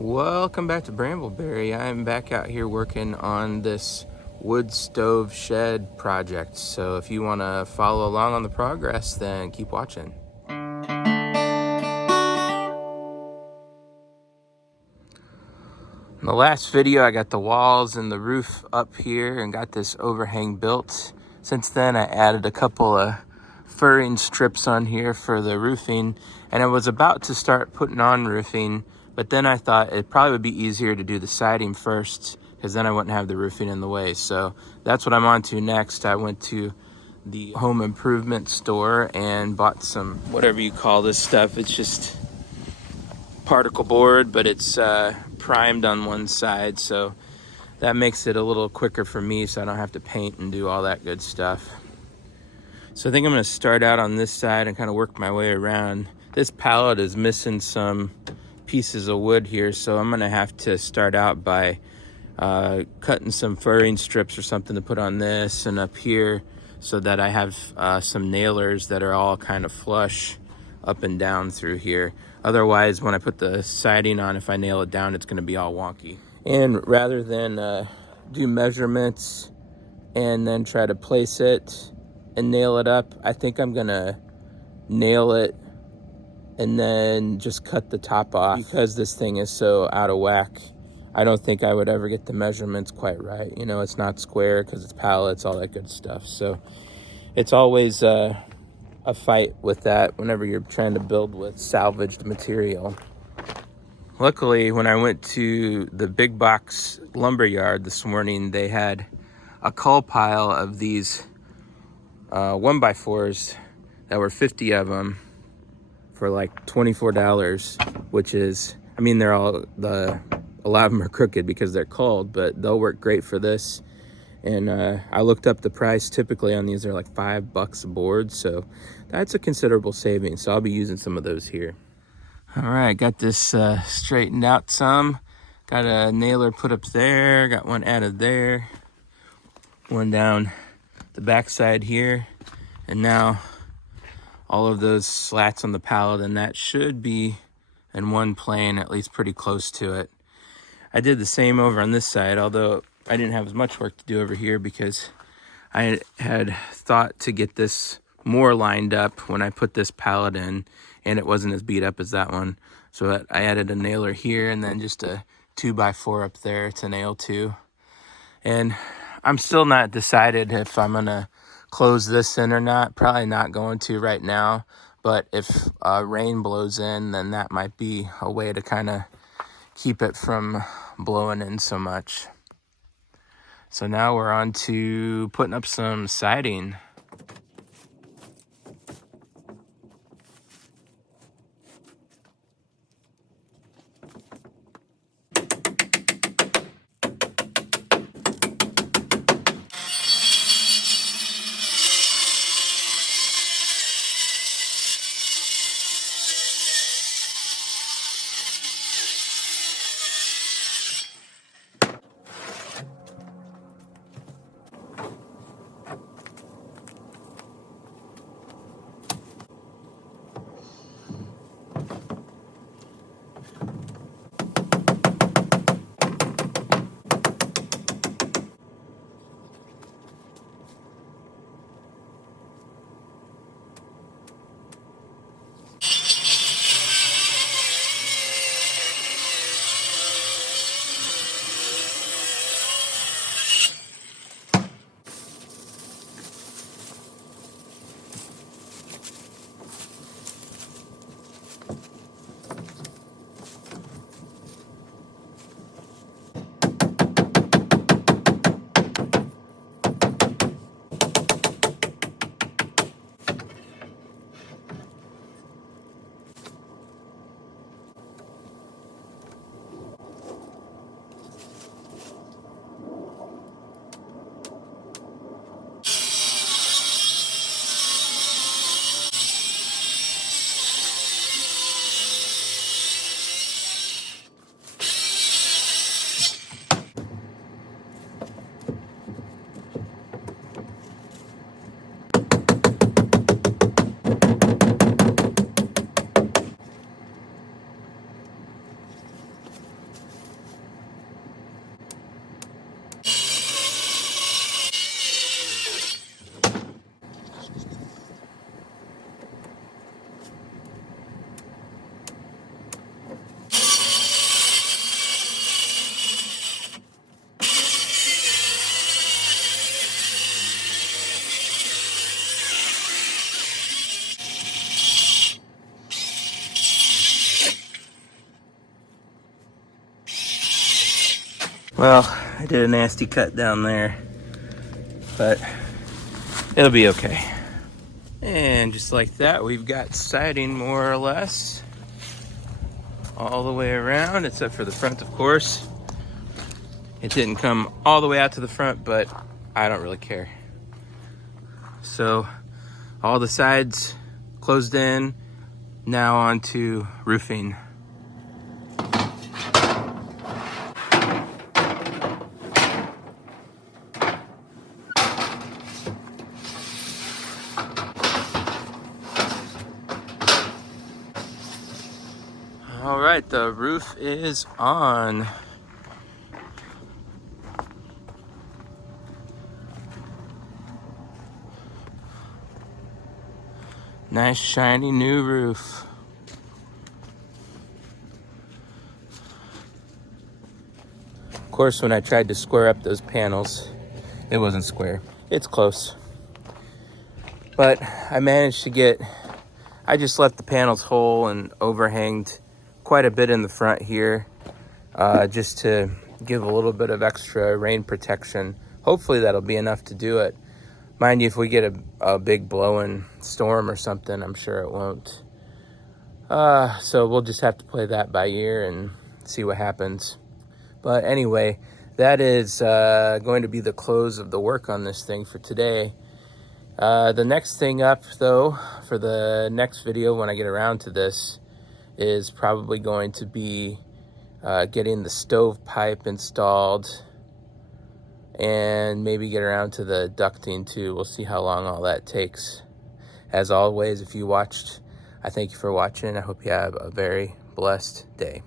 Welcome back to Brambleberry. I'm back out here working on this wood stove shed project. So if you want to follow along on the progress, then keep watching. In the last video, I got the walls and the roof up here and got this overhang built. Since then, I added a couple of furring strips on here for the roofing, and I was about to start putting on roofing, but then I thought it probably would be easier to do the siding first, because then I wouldn't have the roofing in the way. So that's what I'm on to next. I went to the home improvement store and bought some, whatever you call this stuff. It's just particle board, but it's primed on one side, so that makes it a little quicker for me, so I don't have to paint and do all that good stuff. So I think I'm going to start out on this side and kind of work my way around. This pallet is missing some pieces of wood here, so I'm going to have to start out by cutting some furring strips or something to put on this and up here, so that I have some nailers that are all kind of flush up and down through here. Otherwise, when I put the siding on, if I nail it down, it's going to be all wonky. And rather than do measurements and then try to place it and nail it up, I think I'm gonna nail it and then just cut the top off, because this thing is so out of whack. I don't think I would ever get the measurements quite right. You know, it's not square because it's pallets, all that good stuff. So it's always a fight with that whenever you're trying to build with salvaged material. Luckily, when I went to the big box lumber yard this morning, they had a cull pile of these 1x4s that were 50 of them for like $24, which is, I mean, a lot of them are crooked because they're culled, but they'll work great for this. And I looked up the price. Typically on these are like $5 a board, so that's a considerable savings. So I'll be using some of those here. All right, got this straightened out some. Got a nailer put up there, got one added there, one down the back side here, and now all of those slats on the pallet, and that should be in one plane, at least pretty close to it. I did the same over on this side, although I didn't have as much work to do over here because I had thought to get this more lined up when I put this pallet in, and it wasn't as beat up as that one. So I added a nailer here and then just a 2x4 up there to nail to. And I'm still not decided if I'm gonna close this in or not. Probably not going to right now, but if rain blows in, then that might be a way to kind of keep it from blowing in so much. So now we're on to putting up some siding. Well, I did a nasty cut down there, but it'll be okay. And just like that, we've got siding more or less all the way around, except for the front, of course. It didn't come all the way out to the front, but I don't really care. So all the sides closed in, now on to roofing. All right, the roof is on. Nice shiny new roof. Of course, when I tried to square up those panels, it wasn't square. It's close. But I managed to get, I just left the panels whole and overhanged quite a bit in the front here, just to give a little bit of extra rain protection. Hopefully that'll be enough to do it. Mind you, if we get a big blowing storm or something, I'm sure it won't. So we'll just have to play that by ear and see what happens. But anyway, that is going to be the close of the work on this thing for today. The next thing up, though, for the next video when I get around to this, is probably going to be getting the stovepipe installed and maybe get around to the ducting too. We'll see how long all that takes. As always, if you watched, I thank you for watching. I hope you have a very blessed day.